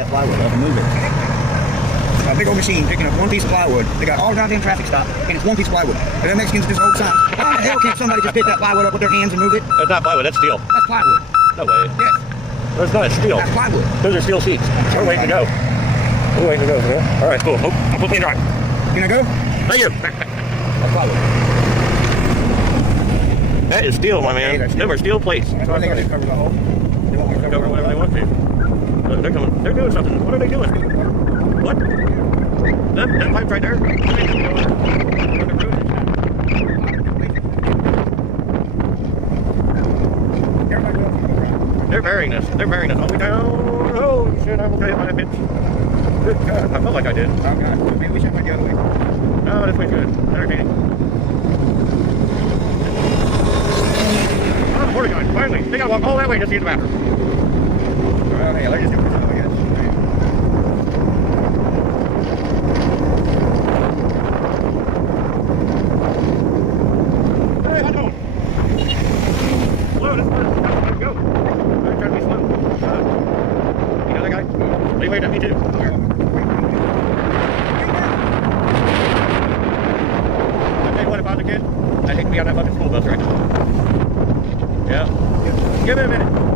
that plywood up and move it. A big old machine picking up one piece of plywood. They got all goddamn traffic stop, and it's one piece of plywood. And the Mexicans just hold signs. How the hell can't somebody just pick that plywood up with their hands and move it? That's not plywood, that's steel. That's plywood. No way. Yes. That's not, it's steel. That's plywood. Those are steel sheets. We're waiting to go. We're waiting to go, man. All right, cool. Oh, I'll put me in drive. Can I go? Thank you. That's plywood. That is steel, my man. That's Them are steel plates. That's why they gotta cover the hole. They want me to Cover whatever they want to. They're coming. They're doing something. What are they doing? What? That pipe's right there. They're burying us. They're burying us all the way down. Oh shit! I almost hit my pitch. Good God! I felt like I did. Oh God! Maybe we should go the other way. No, this way's good. Entertaining. Oh, the border guys! Finally, they gotta walk all that way just to use the bathroom. Well, hey, they're just doing something, I guess. Hey, how's it going? Slow, this is let's go. I'm trying to be slow. You know that guy? They waved at me too. I tell you what, if I was a kid, I'd hate to be on that fucking school bus right now. Yeah. Give it a minute.